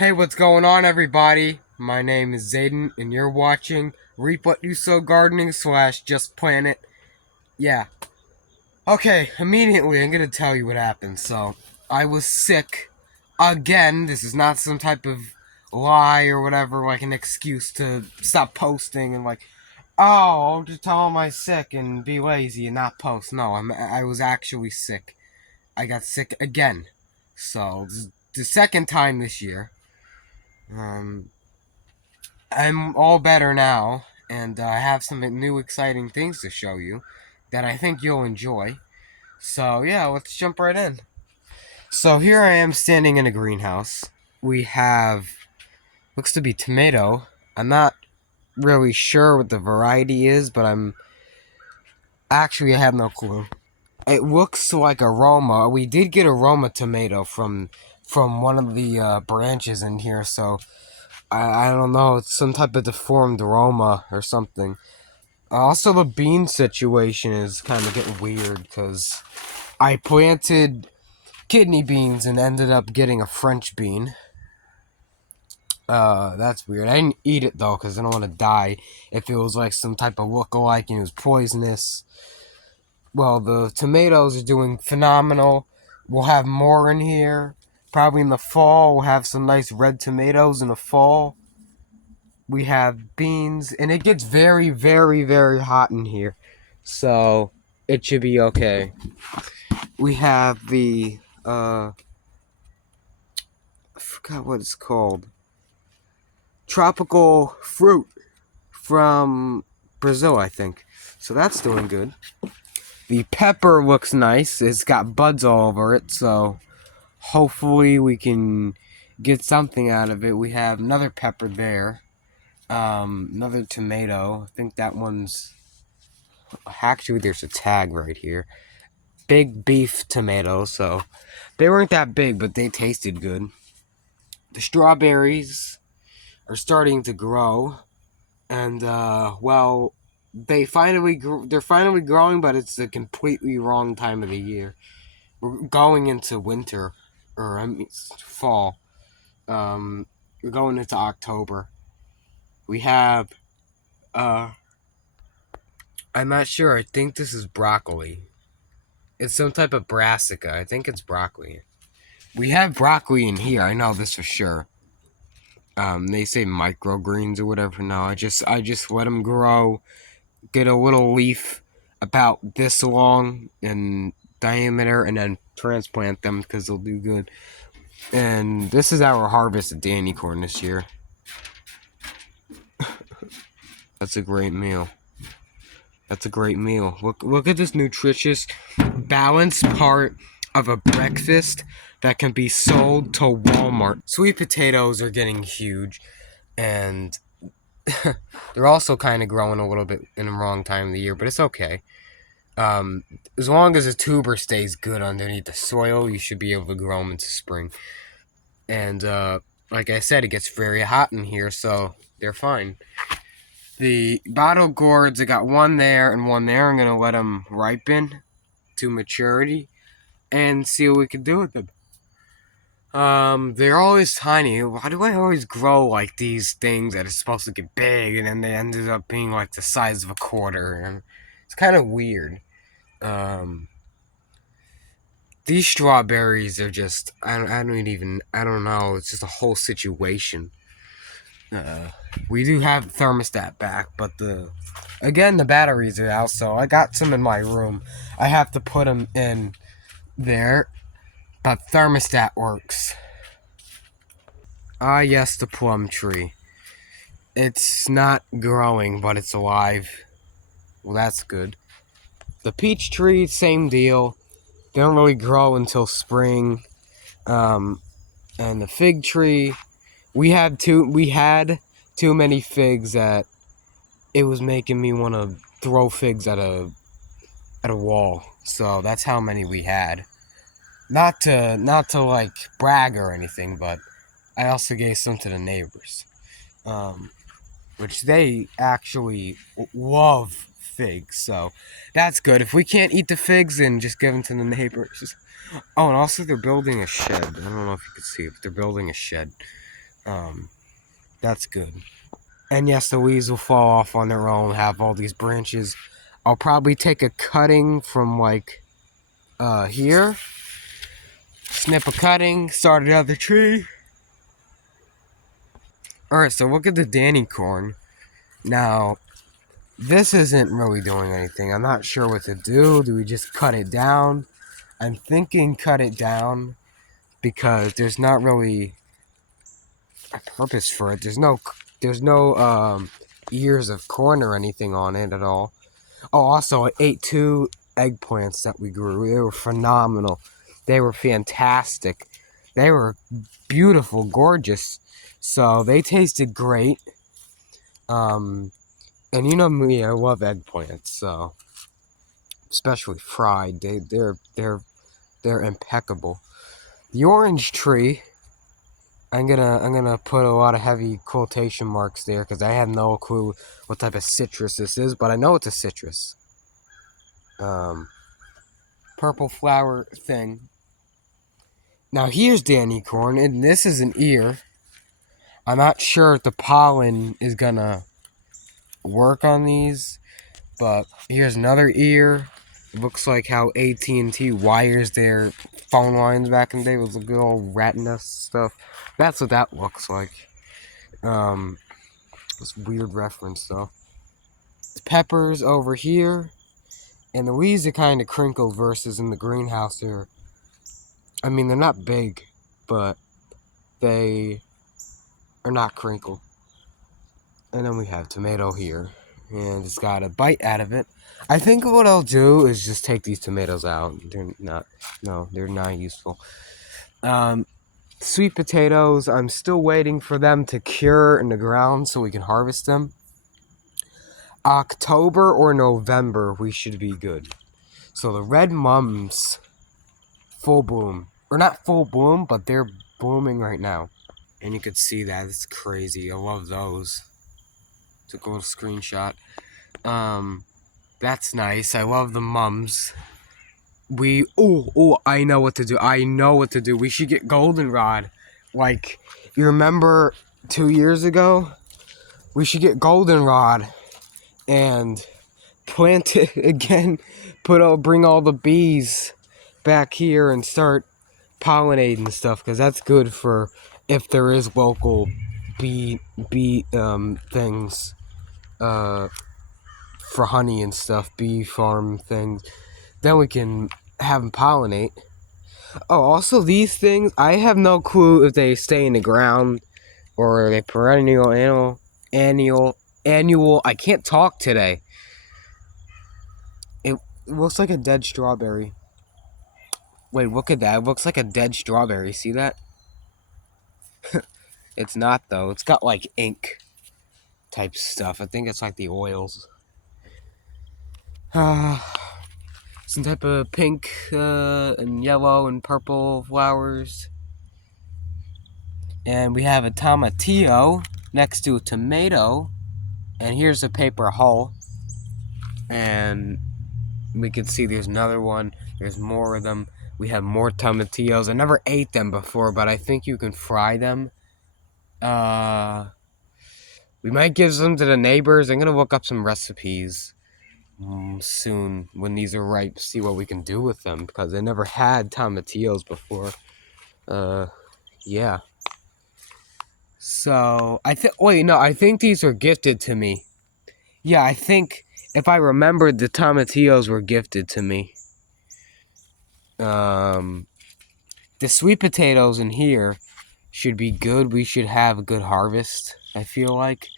Hey, what's going on, everybody? My name is Zayden, and you're watching Reap What You Sow Gardening / Just Planet. Yeah. Okay, immediately I'm gonna tell you what happened. So, I was sick again. This is not some type of lie or whatever, like an excuse to stop posting and oh, I'll just tell them I'm sick and be lazy and not post. No, I was actually sick. I got sick again. So, this is the second time this year. Um, I'm all better now, and I have some new exciting things to show you that I think you'll enjoy. So, yeah, let's jump right in. So, here I am standing in a greenhouse. We have, looks to be tomato. I'm not really sure what the variety is, but I have no clue. It looks like aroma. We did get aroma tomato from one of the branches in here, so I don't know. It's some type of deformed aroma or something. Also, the bean situation is kind of getting weird because I planted kidney beans and ended up getting a French bean. That's weird. I didn't eat it though because I don't want to die if it was like some type of look-alike and it was poisonous. Well, the tomatoes are doing phenomenal. We'll have more in here. Probably in the fall, we'll have some nice red tomatoes in the fall. We have beans, and it gets very, very, very hot in here. So, it should be okay. We have I forgot what it's called. Tropical fruit from Brazil, I think. So that's doing good. The pepper looks nice. It's got buds all over it, so hopefully we can get something out of it. We have another pepper there. Another tomato. I think that one's... Actually, there's a tag right here. Big beef tomatoes, so they weren't that big, but they tasted good. The strawberries are starting to grow, and well, they're finally growing, but it's the completely wrong time of the year. We're going into winter, or I mean fall. We're going into October. We have I'm not sure. I think this is broccoli. It's some type of brassica. I think it's broccoli. We have broccoli in here. I know this for sure. They say microgreens or whatever. No, I just let them grow, get a little leaf about this long in diameter, and then transplant them because they'll do good. And this is our harvest of Danny corn this year. That's a great meal. That's a great meal. Look at this nutritious, balanced part of a breakfast that can be sold to Walmart. Sweet potatoes are getting huge, and they're also kind of growing a little bit in the wrong time of the year, but it's okay. As long as the tuber stays good underneath the soil, you should be able to grow them into spring. And like I said, it gets very hot in here, so they're fine. The bottle gourds, I got one there and one there. I'm going to let them ripen to maturity and see what we can do with them. They're always tiny. Why do I always grow like these things that are supposed to get big and then they ended up being like the size of a quarter? And it's kind of weird. These strawberries are just, I don't know. It's just a whole situation. We do have the thermostat back, but the batteries are out, so I got some in my room. I have to put them in there, but thermostat works. Ah, yes, the plum tree. It's not growing, but it's alive. Well, that's good. The peach tree, same deal. They don't really grow until spring. And the fig tree, we had too many figs that it was making me want to throw figs at a wall. So that's how many we had. Not to like brag or anything, but I also gave some to the neighbors, which they actually love figs. So that's good. If we can't eat the figs, then just give them to the neighbors. Oh, and also they're building a shed. I don't know if you can see it, but they're building a shed. That's good. And yes, the leaves will fall off on their own, have all these branches. I'll probably take a cutting from like here, snip a cutting, start another tree. Alright, so look at the Danny corn. Now, this isn't really doing anything. I'm not sure what to do. Do we just cut it down? I'm thinking cut it down because there's not really a purpose for it. There's no ears of corn or anything on it at all. Oh, also, I ate 2 eggplants that we grew. They were phenomenal. They were fantastic. They were beautiful, gorgeous. So they tasted great. And you know me, I love eggplants. So especially fried, they're impeccable. The orange tree, I'm gonna put a lot of heavy quotation marks there because I have no clue what type of citrus this is, but I know it's a citrus. Purple flower thing. Now here's Danny corn, and this is an ear. I'm not sure if the pollen is gonna work on these, but here's another ear. It looks like how AT&T wires their phone lines back in the day with the good old retina stuff. That's what that looks like. This weird reference though. The peppers over here, and the leaves are kind of crinkled versus in the greenhouse here. I mean, they're not big, but they are not crinkled. And then we have tomato here, and it's got a bite out of it. I think what I'll do is just take these tomatoes out. They're not useful. Sweet potatoes, I'm still waiting for them to cure in the ground so we can harvest them. October or November, we should be good. So the red mums, full bloom. Or not full bloom, but they're blooming right now. And you could see that. It's crazy. I love those. Took a little screenshot. That's nice. I love the mums. I know what to do. We should get goldenrod. Like, you remember 2 years ago? We should get goldenrod and plant it again. Bring all the bees back here and start pollinating stuff, because that's good for if there is local bee things for honey and stuff, bee farm things. Then we can have them pollinate. Oh, also these things, I have no clue if they stay in the ground or are they perennial, annual. I can't talk today. It looks like a dead strawberry. Wait, look at that. It looks like a dead strawberry. See that? It's not, though. It's got, like, ink type stuff. I think it's like the oils. Some type of pink and yellow and purple flowers. And we have a tomatillo next to a tomato. And here's a paper hull. And we can see there's another one. There's more of them. We have more tomatillos. I never ate them before, but I think you can fry them. We might give some to the neighbors. I'm going to look up some recipes soon when these are ripe. See what we can do with them, because I never had tomatillos before. Yeah. So, I think these were gifted to me. Yeah, I think, if I remembered, the tomatillos were gifted to me. The sweet potatoes in here should be good. We should have a good harvest, I feel like.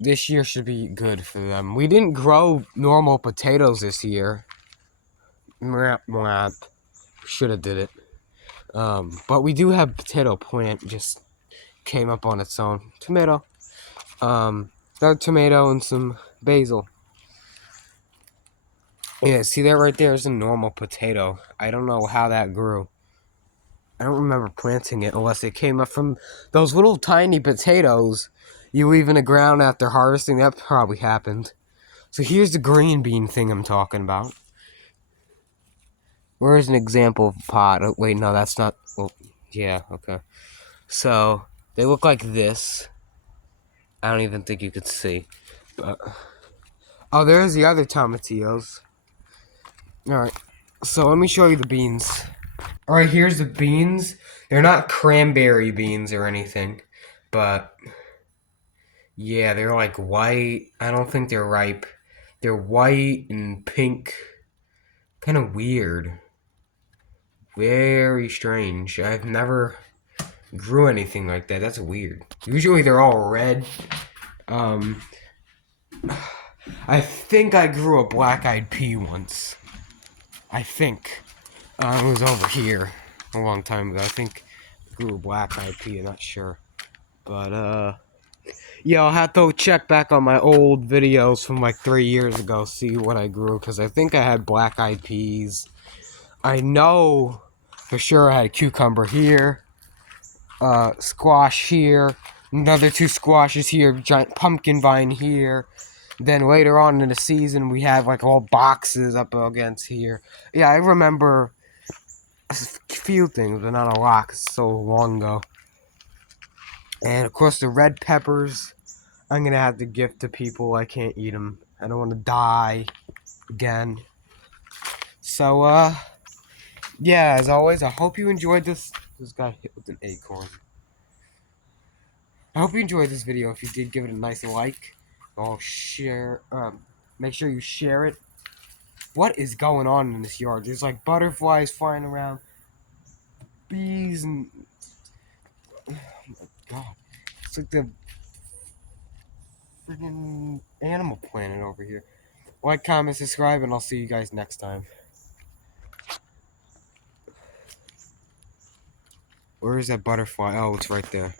This year should be good for them. We didn't grow normal potatoes this year. Should have did it. But we do have potato plant, just came up on its own. Tomato. Another tomato and some basil. Yeah, see that right there is a normal potato. I don't know how that grew. I don't remember planting it unless it came up from those little tiny potatoes you leave in the ground after harvesting. That probably happened. So here's the green bean thing I'm talking about. Where's an example of pot? Oh, wait, no, that's not... Oh, yeah, okay. So they look like this. I don't even think you could see. But oh, there's the other tomatillos. All right. So let me show you the beans. All right, here's the beans. They're not cranberry beans or anything, but yeah, they're like white. I don't think they're ripe. They're white and pink. Kind of weird. Very strange. I've never grew anything like that. That's weird. Usually they're all red. Um, I think I grew a black-eyed pea once. I think. It was over here a long time ago. I think I grew a black-eyed pea. I'm not sure. But, yeah, I'll have to check back on my old videos from like 3 years ago, see what I grew, because I think I had black-eyed peas. I know for sure I had a cucumber here, squash here, another 2 squashes here, giant pumpkin vine here. Then later on in the season, we have like all boxes up against here. Yeah, I remember a few things, but not a lot, 'cause it's so long ago. And of course, the red peppers, I'm gonna have to give to people. I can't eat them. I don't want to die again. So, yeah, as always, I hope you enjoyed this. This got hit with an acorn. I hope you enjoyed this video. If you did, give it a nice like. Or share. Make sure you share it. What is going on in this yard? There's like butterflies flying around, bees, and oh my god, it's like the freaking Animal Planet over here. Like, comment, subscribe, and I'll see you guys next time. Where is that butterfly? Oh, it's right there.